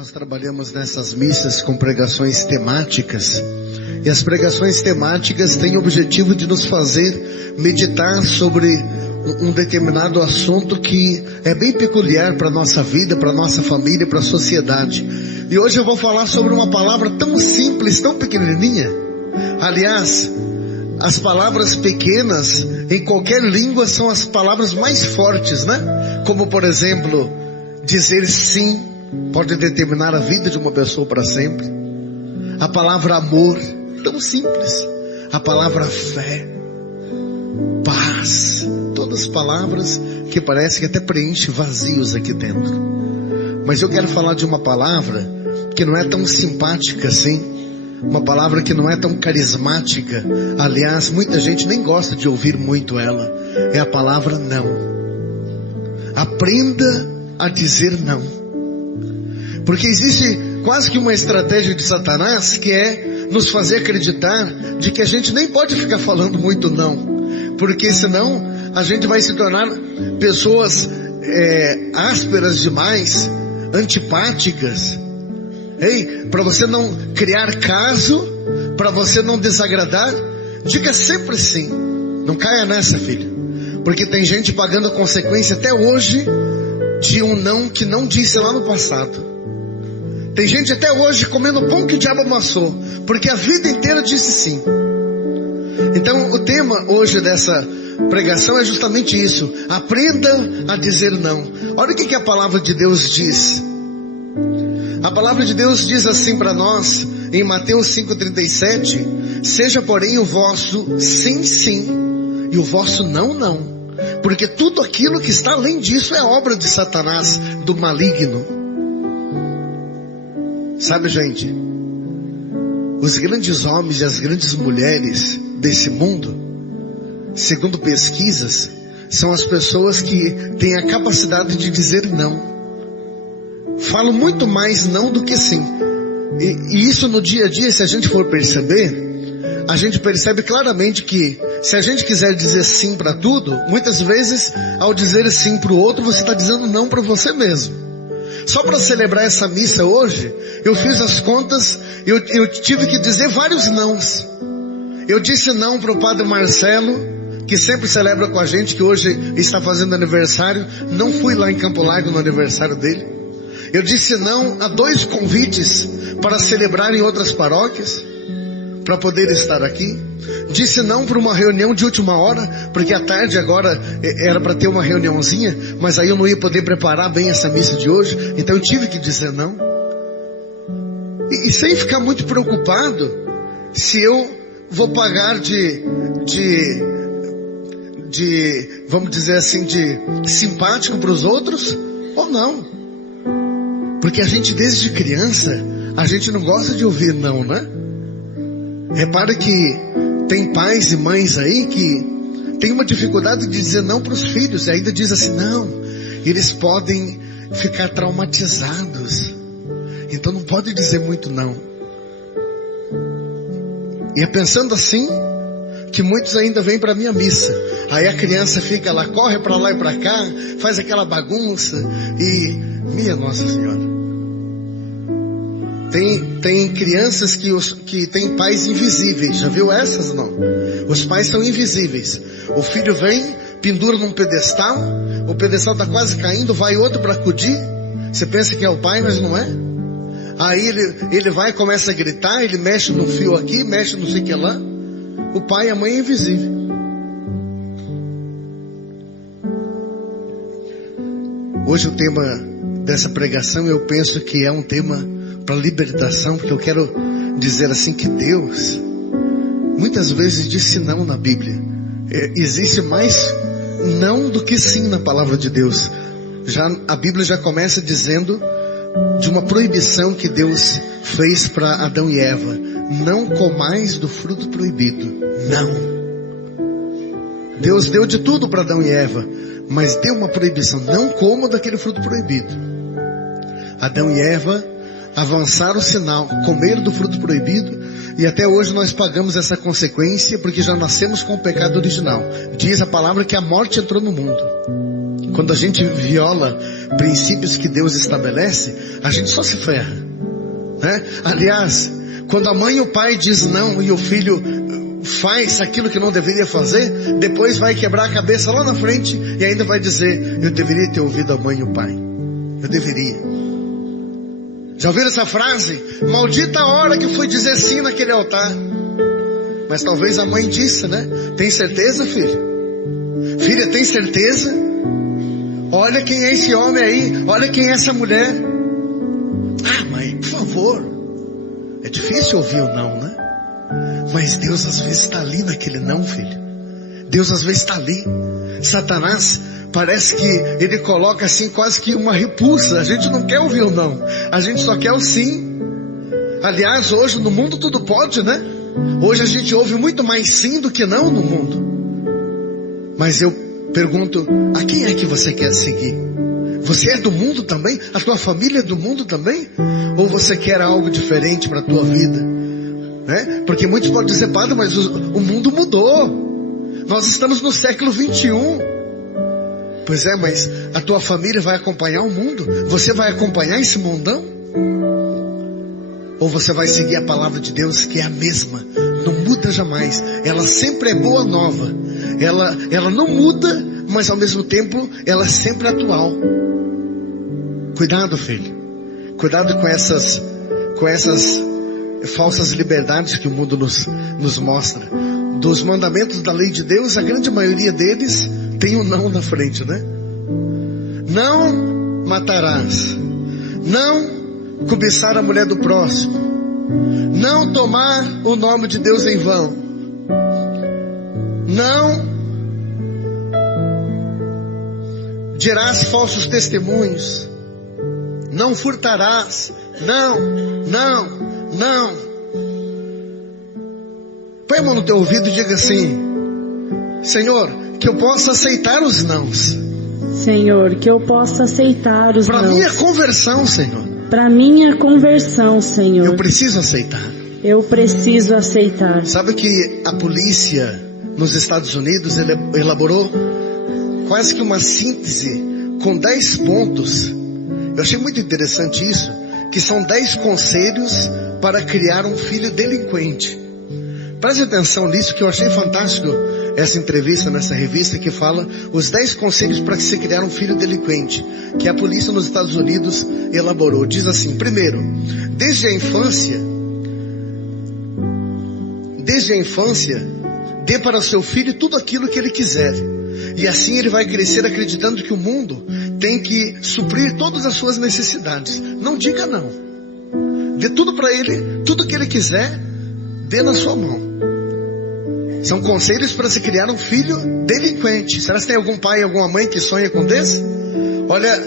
Nós trabalhamos nessas missas com pregações temáticas, e as pregações temáticas têm o objetivo de nos fazer meditar sobre um determinado assunto que é bem peculiar para a nossa vida, para a nossa família, para a sociedade. E hoje eu vou falar sobre uma palavra tão simples, tão pequenininha. Aliás, as palavras pequenas em qualquer língua são as palavras mais fortes, né? Como por exemplo, dizer sim pode determinar a vida de uma pessoa para sempre. A palavra amor, tão simples. A palavra fé, paz, todas palavras que parece que até preenchem vazios aqui dentro. Mas eu quero falar de uma palavra que não é tão simpática assim, uma palavra que não é tão carismática. Aliás, muita gente nem gosta de ouvir muito ela. É a palavra não. Aprenda a dizer não. Porque existe quase que uma estratégia de Satanás que é nos fazer acreditar de que a gente nem pode ficar falando muito não, porque senão a gente vai se tornar pessoas ásperas demais, antipáticas. Ei, para você não criar caso, para você não desagradar, diga sempre sim. Não caia nessa, filha, porque tem gente pagando a consequência até hoje de um não que não disse lá no passado. Tem gente até hoje comendo pão que o diabo amassou, porque a vida inteira disse sim. Então o tema hoje dessa pregação é justamente isso. Aprenda a dizer não. Olha o que a palavra de Deus diz. A palavra de Deus diz assim para nós, em Mateus 5,37: seja porém o vosso sim, sim, e o vosso não, não. Porque tudo aquilo que está além disso é obra de Satanás, do maligno. Sabe, gente, os grandes homens e as grandes mulheres desse mundo, segundo pesquisas, são as pessoas que têm a capacidade de dizer não. Falam muito mais não do que sim. E isso no dia a dia, se a gente for perceber, a gente percebe claramente que se a gente quiser dizer sim para tudo, muitas vezes ao dizer sim para o outro, você está dizendo não para você mesmo. Só para celebrar essa missa hoje, eu fiz as contas, eu tive que dizer vários nãos. Eu disse não para o Padre Marcelo, que sempre celebra com a gente, que hoje está fazendo aniversário. Não fui lá em Campo Largo no aniversário dele. Eu disse não a 2 convites para celebrar em outras paróquias, para poder estar aqui. Disse não para uma reunião de última hora, porque à tarde agora era para ter uma reuniãozinha, mas aí eu não ia poder preparar bem essa missa de hoje, então eu tive que dizer não. E sem ficar muito preocupado se eu vou pagar de vamos dizer assim, de simpático para os outros ou não. Porque a gente desde criança, a gente não gosta de ouvir não, né? Repara que tem pais e mães aí que tem uma dificuldade de dizer não para os filhos, e ainda diz assim, não, eles podem ficar traumatizados, então não pode dizer muito não. E é pensando assim que muitos ainda vêm para a minha missa. Aí a criança fica lá, corre para lá e para cá, faz aquela bagunça e, minha Nossa Senhora, tem crianças que têm pais invisíveis. Já viu essas? Não. Os pais são invisíveis. O filho vem, pendura num pedestal, o pedestal está quase caindo, vai outro para acudir. Você pensa que é o pai, mas não é. Aí ele vai e começa a gritar, ele mexe no fio aqui, mexe no sei que lá. O pai e a mãe é invisível. Hoje o tema dessa pregação, eu penso que é um tema para libertação, porque eu quero dizer assim que Deus muitas vezes disse não na Bíblia. Existe mais não do que sim na palavra de Deus. A Bíblia já começa dizendo de uma proibição que Deus fez para Adão e Eva: não comais do fruto proibido. Não. Deus deu de tudo para Adão e Eva, mas deu uma proibição: não coma daquele fruto proibido. Adão e Eva avançaram o sinal, comeram do fruto proibido, e até hoje nós pagamos essa consequência, porque já nascemos com o pecado original. Diz a palavra que a morte entrou no mundo. Quando a gente viola princípios que Deus estabelece, a gente só se ferra, né? Aliás, quando a mãe e o pai diz não e o filho faz aquilo que não deveria fazer, depois vai quebrar a cabeça lá na frente e ainda vai dizer: eu deveria ter ouvido a mãe e o pai, eu deveria. Já ouviram essa frase? Maldita a hora que fui dizer sim naquele altar. Mas talvez a mãe disse, né? Tem certeza, filho? Filha, tem certeza? Olha quem é esse homem aí, olha quem é essa mulher. Ah, mãe, por favor. É difícil ouvir o não, né? Mas Deus às vezes está ali naquele não, filho. Deus às vezes está ali. Satanás parece que ele coloca assim quase que uma repulsa. A gente não quer ouvir o não, a gente só quer o sim. Aliás, hoje no mundo tudo pode, né? Hoje a gente ouve muito mais sim do que não no mundo. Mas eu pergunto, a quem é que você quer seguir? Você é do mundo também? A tua família é do mundo também? Ou você quer algo diferente para a tua vida? Né? Porque muitos podem dizer: padre, mas o mundo mudou. Nós estamos no século 21. Pois é, mas a tua família vai acompanhar o mundo? Você vai acompanhar esse mundão? Ou você vai seguir a palavra de Deus, que é a mesma, não muda jamais, ela sempre é boa nova, ela não muda, mas ao mesmo tempo ela é sempre atual. Cuidado, filho, cuidado com essas falsas liberdades que o mundo nos mostra. Dos mandamentos da lei de Deus, a grande maioria deles tem um não na frente, né? Não matarás, não cobiçar a mulher do próximo, não tomar o nome de Deus em vão, não dirás falsos testemunhos, não furtarás, não. Põe a mão no teu ouvido e diga assim: Senhor, que eu possa aceitar os nãos. Senhor, que eu possa aceitar os nãos. Para minha conversão, Senhor. Para minha conversão, Senhor. Eu preciso aceitar. Eu preciso aceitar. Sabe que a polícia nos Estados Unidos elaborou quase que uma síntese com 10 pontos. Eu achei muito interessante isso, que são 10 conselhos para criar um filho delinquente. Preste atenção nisso, que eu achei fantástico essa entrevista nessa revista que fala os 10 conselhos para se criar um filho delinquente, que a polícia nos Estados Unidos elaborou. Diz assim: primeiro, desde a infância, dê para o seu filho tudo aquilo que ele quiser, e assim ele vai crescer acreditando que o mundo tem que suprir todas as suas necessidades. Não diga não. Dê tudo para ele, tudo que ele quiser, dê na sua mão. São conselhos para se criar um filho delinquente. Será que tem algum pai, alguma mãe que sonha com desse? Olha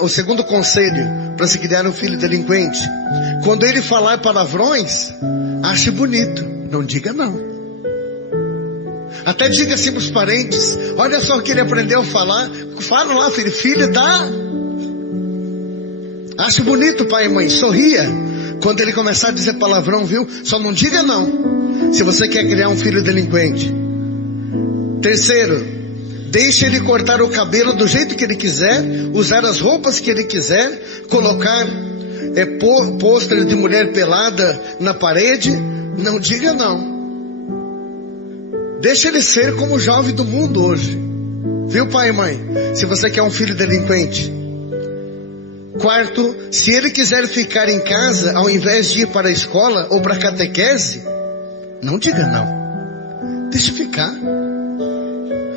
o segundo conselho para se criar um filho delinquente: quando ele falar palavrões, ache bonito, não diga não. Até diga assim para os parentes: olha só o que ele aprendeu a falar. Fala lá, filho, dá. Ache bonito, pai e mãe, sorria quando ele começar a dizer palavrão, viu? Só não diga não, se você quer criar um filho delinquente. Terceiro, deixe ele cortar o cabelo do jeito que ele quiser, usar as roupas que ele quiser, colocar pôster de mulher pelada na parede. Não diga não. Deixa ele ser como o jovem do mundo hoje. Viu, pai e mãe? Se você quer um filho delinquente. Quarto, se ele quiser ficar em casa ao invés de ir para a escola ou para a catequese, não diga não. Deixa ficar.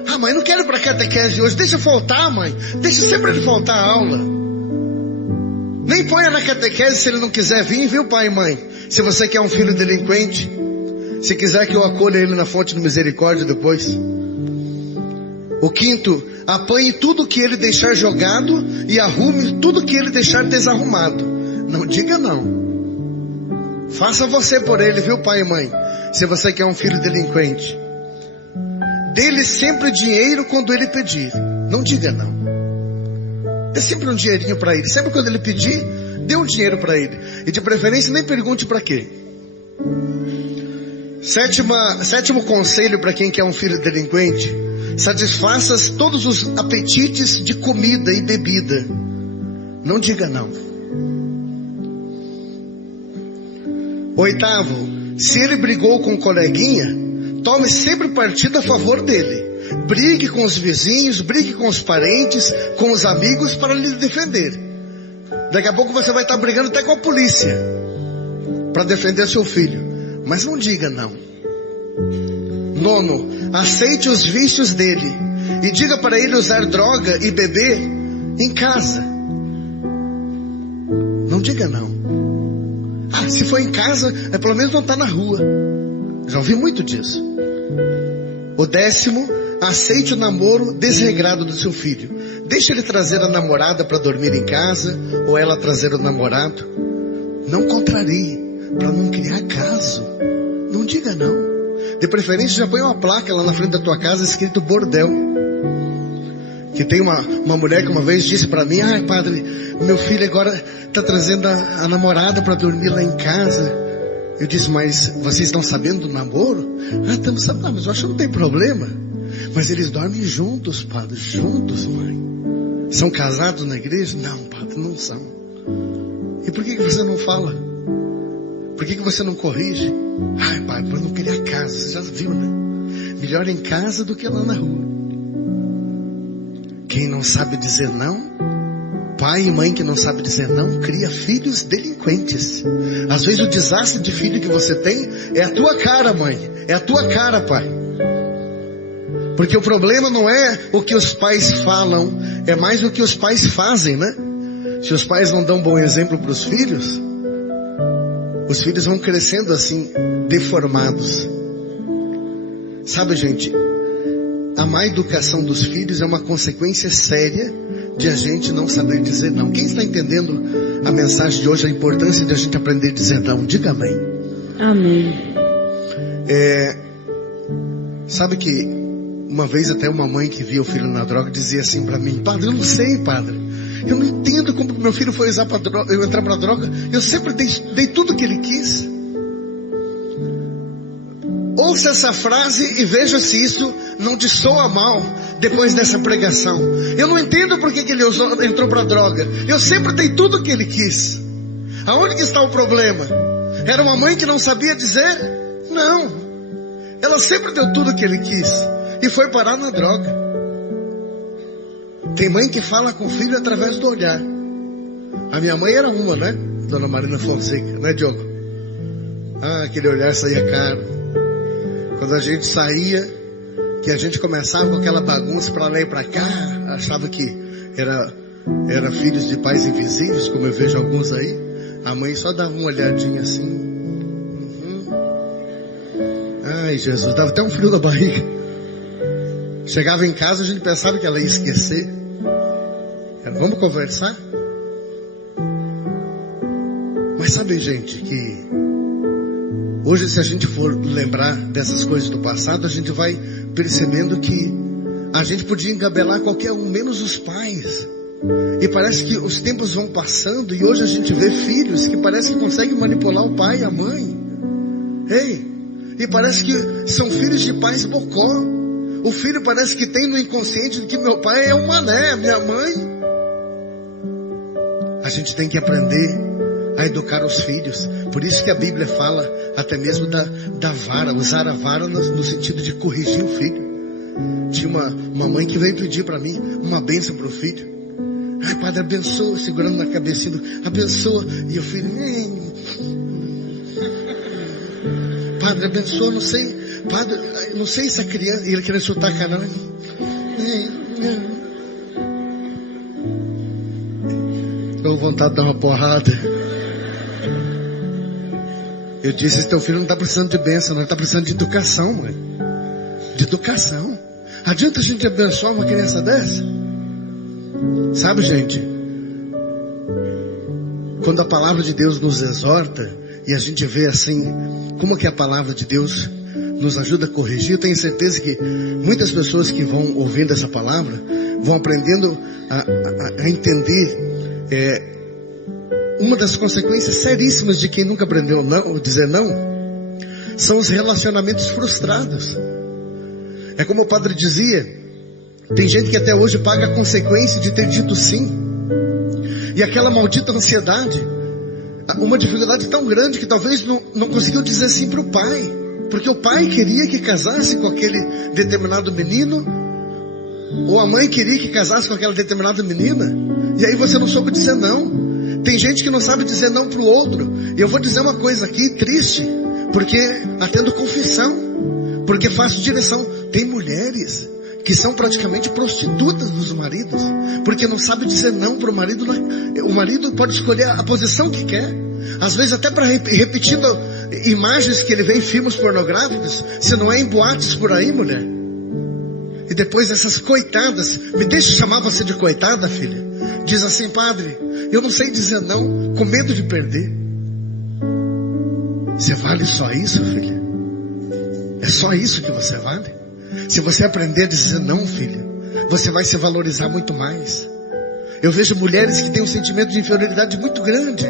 Ah, mãe, não quero ir para a catequese hoje. Deixa faltar, mãe. Deixa sempre ele faltar a aula. Nem ponha na catequese se ele não quiser vir, viu, pai e mãe? Se você quer um filho delinquente, se quiser que eu acolha ele na fonte de misericórdia depois. O quinto, apanhe tudo que ele deixar jogado e arrume tudo que ele deixar desarrumado. Não diga não. Faça você por ele, viu, pai e mãe? Se você quer um filho delinquente, dê-lhe sempre dinheiro quando ele pedir. Não diga não. Dê sempre um dinheirinho para ele. Sempre quando ele pedir, dê um dinheiro para ele. E de preferência nem pergunte para quê. Sétimo conselho para quem quer um filho delinquente: satisfaças todos os apetites de comida e bebida. Não diga não. 8º, se ele brigou com o coleguinha, tome sempre partido a favor dele. Brigue com os vizinhos, brigue com os parentes, com os amigos para lhe defender. Daqui a pouco você vai estar brigando até com a polícia para defender seu filho. Mas não diga não. 9, aceite os vícios dele e diga para ele usar droga e beber em casa. Não diga não. Se for em casa, pelo menos não está na rua. Já ouvi muito disso. O 10º, aceite o namoro desregrado do seu filho. Deixe ele trazer a namorada para dormir em casa, ou ela trazer o namorado. Não contrarie, para não criar caso. Não diga não. De preferência já põe uma placa lá na frente da tua casa escrito bordel. Que tem uma mulher que uma vez disse para mim: ai padre, meu filho agora está trazendo a namorada para dormir lá em casa. Eu disse: mas vocês estão sabendo do namoro? Estamos sabendo. Mas eu acho que não tem problema. Mas eles dormem juntos, padre. Juntos, mãe. São casados na igreja? Não, padre, não são. E por que você não fala? Por que você não corrige? Ai padre, para não criar casa. Você já viu, né? Melhor em casa do que lá na rua. Quem não sabe dizer não, pai e mãe que não sabe dizer não, cria filhos delinquentes. Às vezes o desastre de filho que você tem é a tua cara, mãe. É a tua cara, pai. Porque o problema não é o que os pais falam, é mais o que os pais fazem, né? Se os pais não dão bom exemplo para os filhos vão crescendo assim, deformados. Sabe, gente, a má educação dos filhos é uma consequência séria de a gente não saber dizer não. Quem está entendendo a mensagem de hoje, a importância de a gente aprender a dizer não? Diga amém. Amém. Sabe que uma vez até uma mãe que via o filho na droga dizia assim para mim: padre, eu não sei, padre, eu não entendo como meu filho foi entrar para droga. Eu sempre dei tudo que ele quis. Ouça essa frase e veja se isso não te soa mal depois dessa pregação. Eu não entendo por que ele entrou para droga. Eu sempre dei tudo o que ele quis. Aonde que está o problema? Era uma mãe que não sabia dizer não. Ela sempre deu tudo o que ele quis e foi parar na droga. Tem mãe que fala com o filho através do olhar. A minha mãe era uma, né? Dona Marina Fonseca, né, Diogo? Aquele olhar saía caro. Quando a gente saía, que a gente começava com aquela bagunça para lá e para cá, achava que era filhos de pais invisíveis, como eu vejo alguns aí. A mãe só dava uma olhadinha assim. Ai, Jesus, dava até um frio na barriga. Chegava em casa, a gente pensava que ela ia esquecer. Vamos conversar? Mas sabe, gente, que hoje, se a gente for lembrar dessas coisas do passado, a gente vai percebendo que a gente podia engabelar qualquer um, menos os pais. E parece que os tempos vão passando e hoje a gente vê filhos que parece que conseguem manipular o pai e a mãe. E parece que são filhos de pais bocó. O filho parece que tem no inconsciente de que meu pai é um mané, minha mãe. A gente tem que aprender a educar os filhos. Por isso que a Bíblia fala até mesmo da vara, usar a vara no sentido de corrigir o filho. Tinha uma mãe que veio pedir para mim uma bênção para o filho. Ai, padre, abençoa, segurando na cabecinha, abençoa. E o filho, padre, abençoa, não sei, padre, não sei essa criança. E ele queria soltar a cara. Deu vontade de dar uma porrada. Eu disse: teu filho não está precisando de bênção, não está precisando de educação, mãe. De educação. Adianta a gente abençoar uma criança dessa? Sabe, gente, quando a palavra de Deus nos exorta e a gente vê assim, como que a palavra de Deus nos ajuda a corrigir, eu tenho certeza que muitas pessoas que vão ouvindo essa palavra vão aprendendo a entender uma das consequências seríssimas de quem nunca aprendeu não, dizer não, são os relacionamentos frustrados. É como o padre dizia, Tem gente que até hoje paga a consequência de ter dito sim. E aquela maldita ansiedade, uma dificuldade tão grande que talvez não conseguiu dizer sim para o pai, porque o pai queria que casasse com aquele determinado menino, ou a mãe queria que casasse com aquela determinada menina, e aí você não soube dizer não. Tem gente que não sabe dizer não para o outro. E eu vou dizer uma coisa aqui triste, porque atendo confissão, porque faço direção. Tem mulheres que são praticamente prostitutas dos maridos, porque não sabe dizer não para o marido. O marido pode escolher a posição que quer, às vezes até para repetindo imagens que ele vê em filmes pornográficos, se não é em boates por aí, mulher. E depois essas coitadas, me deixa chamar você de coitada, filha, diz assim: padre, eu não sei dizer não, com medo de perder. Você vale só isso, filha? É só isso que você vale? Se você aprender a dizer não, filha, você vai se valorizar muito mais. Eu vejo mulheres que têm um sentimento de inferioridade muito grande,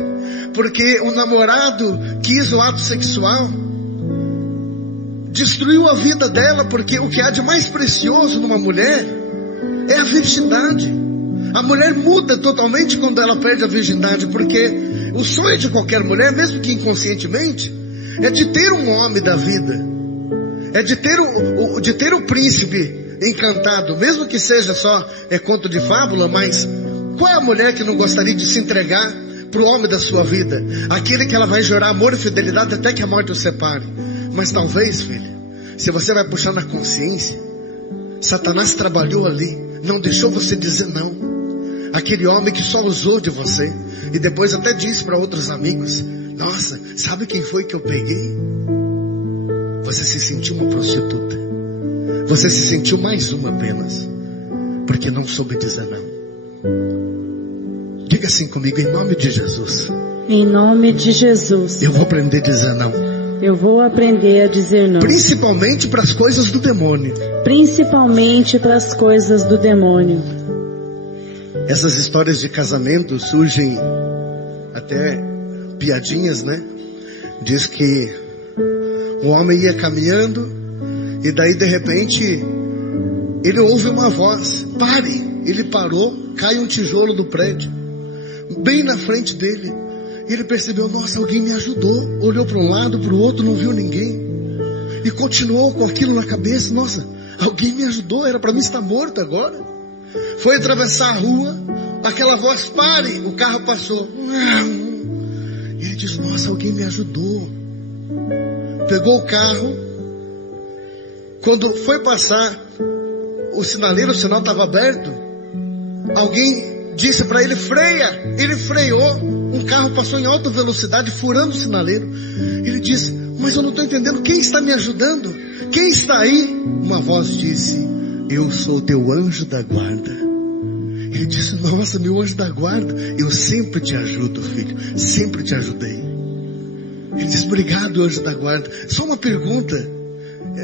porque o namorado quis o ato sexual, destruiu a vida dela, porque o que há de mais precioso numa mulher é a virgindade. A mulher muda totalmente quando ela perde a virgindade, porque o sonho de qualquer mulher, mesmo que inconscientemente, é de ter um homem da vida, é de ter o príncipe encantado, mesmo que seja só conto de fábula. Mas qual é a mulher que não gostaria de se entregar para o homem da sua vida, aquele que ela vai jurar amor e fidelidade até que a morte o separe? Mas talvez, filha, se você vai puxar na consciência, Satanás trabalhou ali, não deixou você dizer não. Aquele homem que só usou de você, e depois até disse para outros amigos: nossa, sabe quem foi que eu peguei? Você se sentiu uma prostituta, você se sentiu mais uma apenas, porque não soube dizer não. Diga assim comigo: em nome de Jesus. Em nome de Jesus. Eu vou aprender a dizer não. Eu vou aprender a dizer não. Principalmente para as coisas do demônio. Principalmente para as coisas do demônio. Essas histórias de casamento surgem até piadinhas, né? Diz que o homem ia caminhando e daí de repente ele ouve uma voz: pare! Ele parou, cai um tijolo do prédio bem na frente dele. Ele percebeu: nossa, alguém me ajudou. Olhou para um lado, para o outro, não viu ninguém, e continuou com aquilo na cabeça: nossa, alguém me ajudou, era para mim estar morto agora. Foi atravessar a rua, aquela voz: pare! O carro passou. Ele disse: nossa, alguém me ajudou. Pegou o carro. Quando foi passar o sinaleiro, o sinal estava aberto. Alguém disse para ele: freia. Ele freou. Um carro passou em alta velocidade, furando o sinaleiro. Ele disse: mas eu não estou entendendo, quem está me ajudando? Quem está aí? Uma voz disse: eu sou teu anjo da guarda. Ele disse: nossa, meu anjo da guarda, eu sempre te ajudo, filho, sempre te ajudei. Ele disse: obrigado, anjo da guarda. Só uma pergunta,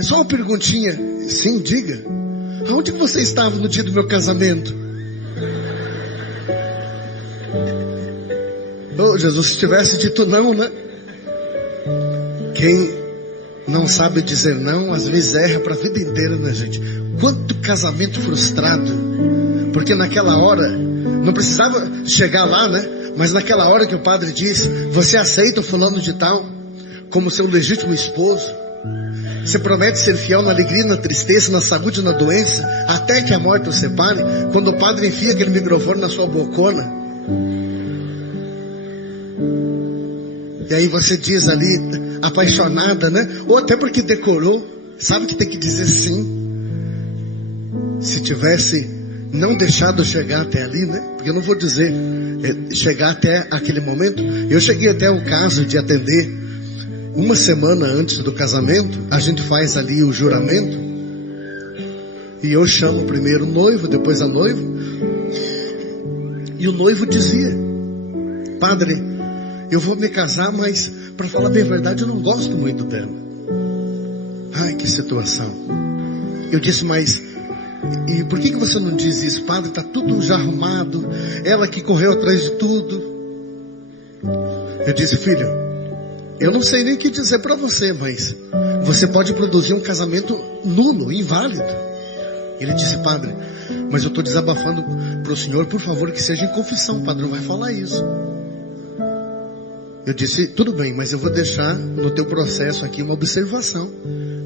só uma perguntinha. Sim, diga. Aonde que você estava no dia do meu casamento? Oh, Jesus, se tivesse dito não, né? Quem não sabe dizer não, às vezes erra para a vida inteira, né, gente? Quanto casamento frustrado, porque naquela hora, não precisava chegar lá, né? Mas naquela hora que o padre diz: você aceita o fulano de tal como seu legítimo esposo? Você promete ser fiel na alegria, na tristeza, na saúde e na doença, até que a morte o separe? Quando o padre enfia aquele microfone na sua bocona, e aí você diz ali, apaixonada, né? Ou até porque decorou, sabe que tem que dizer sim. Se tivesse não deixado eu chegar até ali, né? Porque eu não vou dizer chegar até aquele momento. Eu cheguei até o caso de atender uma semana antes do casamento. A gente faz ali o juramento, e eu chamo primeiro o noivo, depois a noiva. E o noivo dizia: padre, eu vou me casar, mas para falar bem a verdade, eu não gosto muito dela. Ai, que situação. Eu disse: mas e por que você não diz isso? Padre, está tudo já arrumado, ela que correu atrás de tudo. Eu disse: filho, eu não sei nem o que dizer para você, mas você pode produzir um casamento nulo, inválido. Ele disse: padre, mas eu estou desabafando para o senhor, por favor, que seja em confissão, padre, não vai falar isso. Eu disse: tudo bem, mas eu vou deixar no teu processo aqui uma observação,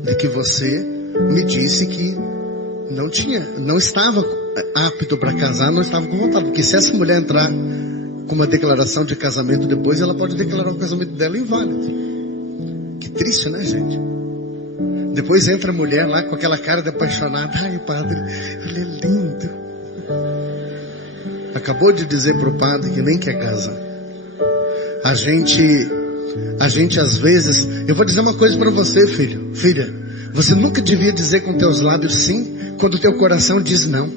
de que você me disse que não estava apto para casar, não estava com vontade, porque se essa mulher entrar com uma declaração de casamento depois, ela pode declarar o casamento dela inválido. Que triste, né, gente? Depois entra a mulher lá com aquela cara de apaixonada: ai, padre, ele é lindo. Acabou de dizer para o padre que nem quer casar. A gente às vezes, eu vou dizer uma coisa para você, filha, você nunca devia dizer com teus lábios sim, quando teu coração diz não.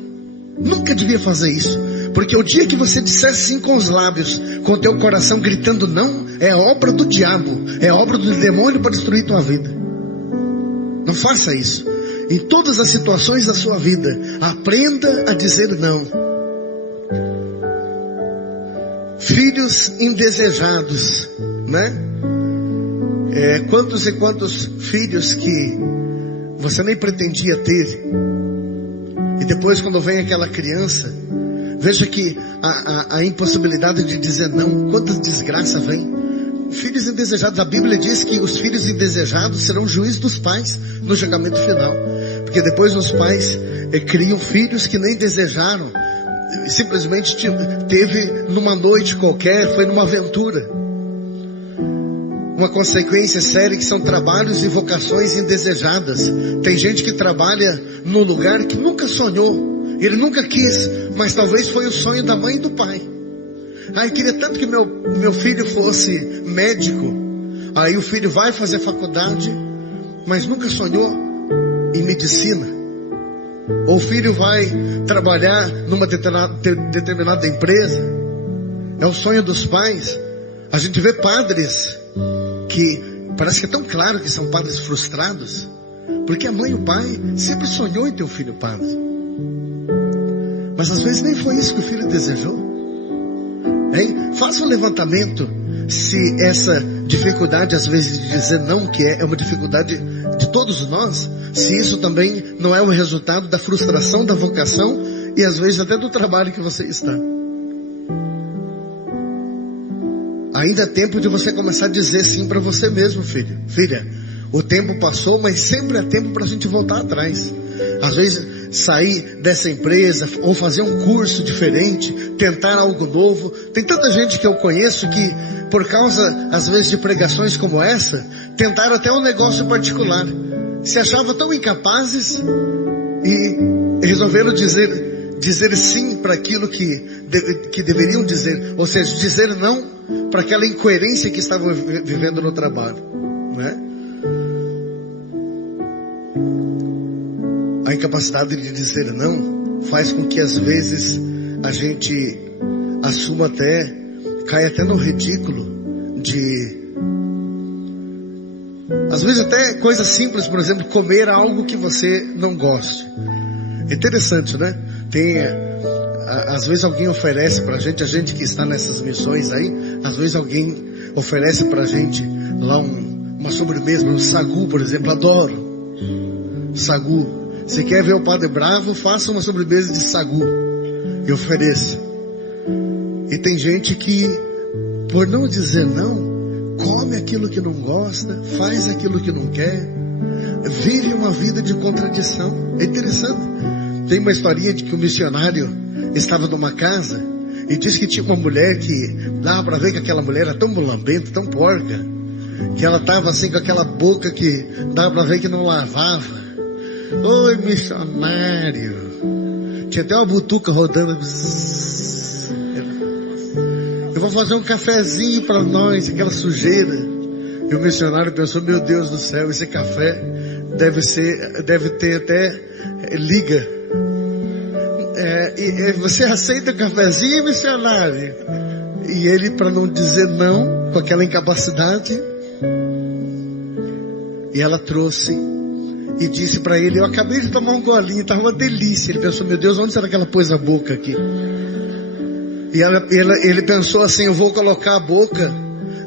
Nunca devia fazer isso, porque o dia que você disser sim com os lábios, com teu coração gritando não, é obra do diabo, é obra do demônio para destruir tua vida. Não faça isso. Em todas as situações da sua vida, aprenda a dizer não. Filhos indesejados, né? Quantos e quantos filhos que você nem pretendia ter, e depois, quando vem aquela criança, veja que a impossibilidade de dizer não, quantas desgraças vem. Filhos indesejados, a Bíblia diz que os filhos indesejados serão juízes dos pais no julgamento final, porque depois os pais criam filhos que nem desejaram, simplesmente teve numa noite qualquer, foi numa aventura. Uma consequência séria que são trabalhos e vocações indesejadas. Tem gente que trabalha num lugar que nunca sonhou, ele nunca quis, mas talvez foi o sonho da mãe e do pai. Ai, queria tanto que meu filho fosse médico. Aí o filho vai fazer faculdade, mas nunca sonhou em medicina. Ou o filho vai trabalhar numa determinada empresa. É o sonho dos pais. A gente vê padres que parece que é tão claro que são padres frustrados, porque a mãe e o pai sempre sonhou em ter um filho padre, mas às vezes nem foi isso que o filho desejou, hein? Faça um levantamento se essa dificuldade às vezes de dizer não, que é uma dificuldade de todos nós, se isso também não é o resultado da frustração da vocação e às vezes até do trabalho que você está. Ainda é tempo de você começar a dizer sim para você mesmo, filho. Filha, o tempo passou, mas sempre é tempo para a gente voltar atrás. Às vezes sair dessa empresa, ou fazer um curso diferente, tentar algo novo. Tem tanta gente que eu conheço que, por causa às vezes de pregações como essa, tentaram até um negócio particular. Se achavam tão incapazes e resolveram dizer sim para aquilo que deveriam dizer, ou seja, dizer não para aquela incoerência que estavam vivendo no trabalho, né? A incapacidade de dizer não faz com que às vezes a gente assuma caia até no ridículo às vezes até coisas simples, por exemplo, comer algo que você não goste. Interessante, né? Às vezes alguém oferece pra gente, a gente que está nessas missões aí, às vezes alguém oferece pra gente lá uma sobremesa, um sagu, por exemplo. Adoro sagu. Se quer ver o padre bravo, faça uma sobremesa de sagu e ofereça. E tem gente que, por não dizer não, come aquilo que não gosta, faz aquilo que não quer, vive uma vida de contradição. É interessante. Tem uma historinha de que um missionário estava numa casa e disse que tinha uma mulher que dava para ver que aquela mulher era tão mulambenta, tão porca, que ela estava assim com aquela boca que dava para ver que não lavava. Oi, missionário. Tinha até uma butuca rodando. Eu vou fazer um cafezinho para nós, aquela sujeira. E o missionário pensou: meu Deus do céu, esse café deve ter até liga. E você aceita o cafezinho, missionário? E ele, para não dizer não, com aquela incapacidade, e ela trouxe e disse para ele: eu acabei de tomar um golinho, estava uma delícia. Ele pensou: meu Deus, onde será que ela pôs a boca aqui? E ele pensou assim: eu vou colocar a boca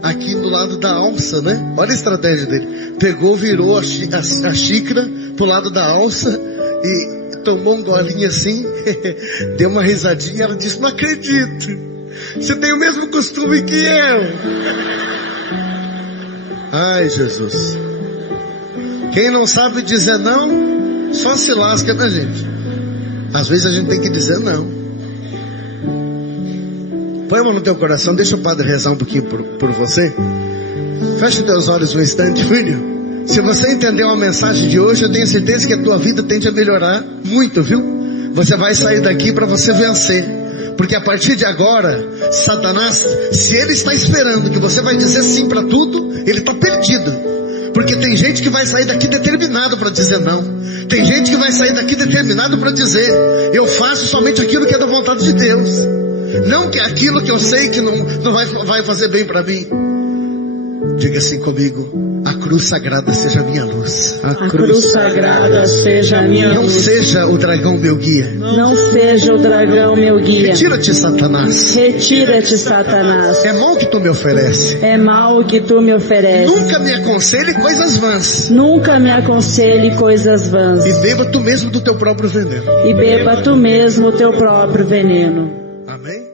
aqui do lado da alça, né? Olha a estratégia dele. Pegou, virou a xícara pro lado da alça tomou um golinho assim, deu uma risadinha, ela disse, não acredito, você tem o mesmo costume que eu. Ai, Jesus. Quem não sabe dizer não, só se lasca, né, gente? Às vezes a gente tem que dizer não. Põe a mão no teu coração, deixa o padre rezar um pouquinho por você. Feche teus olhos um instante, filho. Se você entendeu a mensagem de hoje, eu tenho certeza que a tua vida tende a melhorar muito, viu? Você vai sair daqui para você vencer. Porque a partir de agora, Satanás, se ele está esperando que você vai dizer sim para tudo, ele está perdido. Porque tem gente que vai sair daqui determinado para dizer não. Tem gente que vai sair daqui determinado para dizer, eu faço somente aquilo que é da vontade de Deus. Não que aquilo que eu sei que não vai fazer bem para mim. Diga assim comigo. A cruz sagrada seja a minha luz. A cruz sagrada seja a minha Não luz. seja o dragão meu guia. Não seja o dragão meu guia. Retira-te, Satanás. Retira-te, Satanás. É mal que tu me oferece. É mal o que tu me ofereces. Nunca me aconselhe coisas vãs. Nunca me aconselhe coisas vãs. E beba tu mesmo do teu próprio veneno. E beba tu mesmo o teu próprio veneno. Amém?